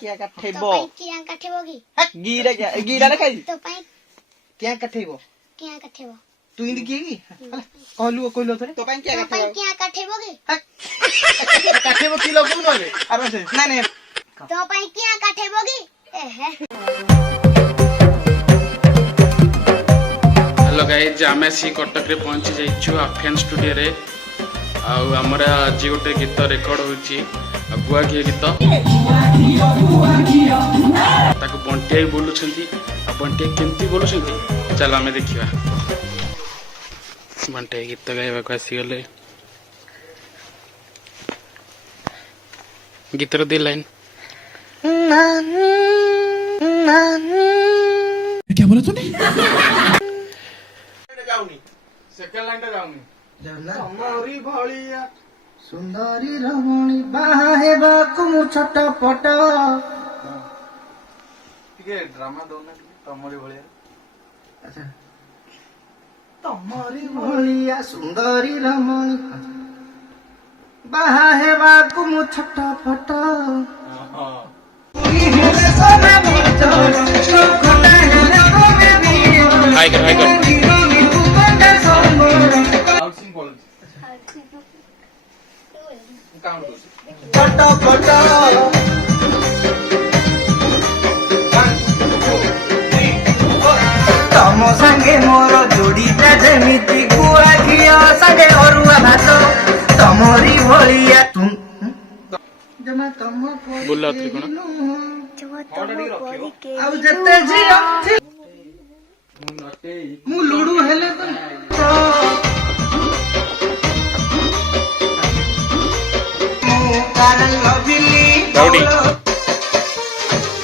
क्या कठेबो तो क्या कठेबोगी गीरा क्या गीरा रखाई तो पाई क्या कठेबो क्या कठेबो तू इंदी किएगी कहलु थोड़े तो पाई क्या तो पाई कठेबो क्या कठेबोगी कठेबो किलो कोन बोले आराम से नहीं तो पाई क्या कठेबोगी एहे हेलो गाइज आम आसी कटक रे पहुंची जाइछु आफेन स्टूडियो रे आमर आज गोटे गीत रेकर्ड होची गुआ घी गीत ताको बंटिया बोलुछंती बंटिया केमती बोलुछंती चल आमे देखिबा बंटिया गीत गाइबा को आसी गले गीतर दे लाइन क्या बोला तूने सेकंड लाइन टा जाउनी तमरी भलिया सुंदरी रमणी बाहे बाकु मु छटपट ठीक ड्रामा दोना तमरी भलिया अच्छा तमरी भलिया सुंदरी रमणी बाहे बाकु मु छटपट हाय कर आउटसिंग बोल काउंट छटपट तम संगे मोर जोड़ीटा जेमिति गुआ घिया संगे अरुआ भात तमरी भलिया तुम जमा तम बोला तरी कोन आउ जते जियो मु लुडू हेले तो मु कारण लभिली दौड़ी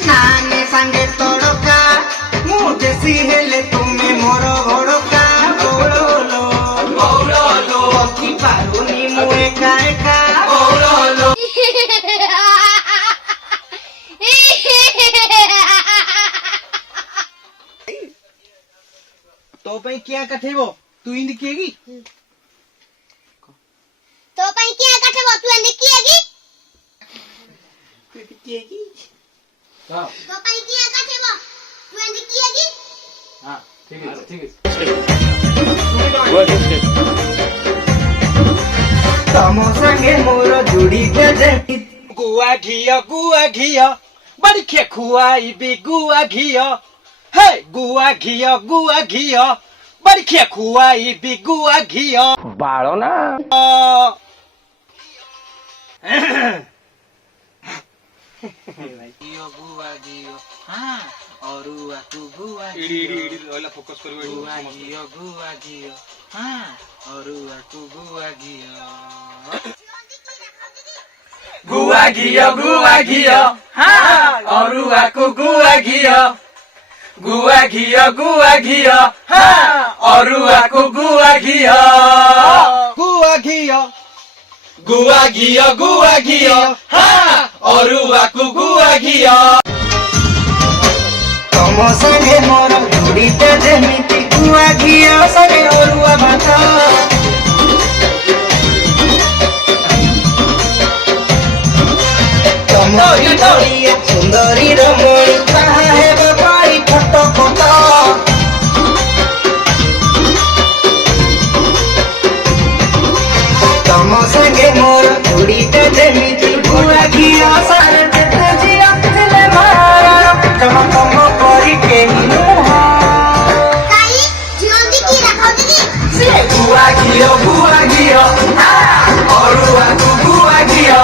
नाने संगे तड़का मु देसी हेले तुमे मोर घड़का बोलो की पारुनी मु एका एका बोलो तो पई क्या कठेबो तू इंद किएगी तो पाई क्या कठेबो तू ने किएगी किएगी हां तो पाई क्या कठेबो तू ने किएगी हां ठीक है तम संगे मोर जुड़ी के जेति गुआ घिया बड़ी खे खुआई भी गुआ घिया हे गुआ घिया बड़ी खे खुआई भी गुआ घिया बाड़ो ना गुआ घियो हां अरुआ तू गुआ इडी ओला फोकस करबे गुआ घियो हां अरुआ तू गुआ घियो हां अरुआ को गुआ घियो हां अरुआ को गुआ घियो हां अरुआ को गुआ घियो तम संगे मोर जोड़ीते जेमिति गुआ घियो संगे अरुआ भात तमरी भलिया सुंदरी रमणी बाहे बारी छटपट तम संगे मोर जोड़ीते जेमिति गुआ घियो सारे देते जिया दिले मारा तम करी के नुहा काई जीवंती की रखोगी से गुआ घियो अरुआ तू गुआ घियो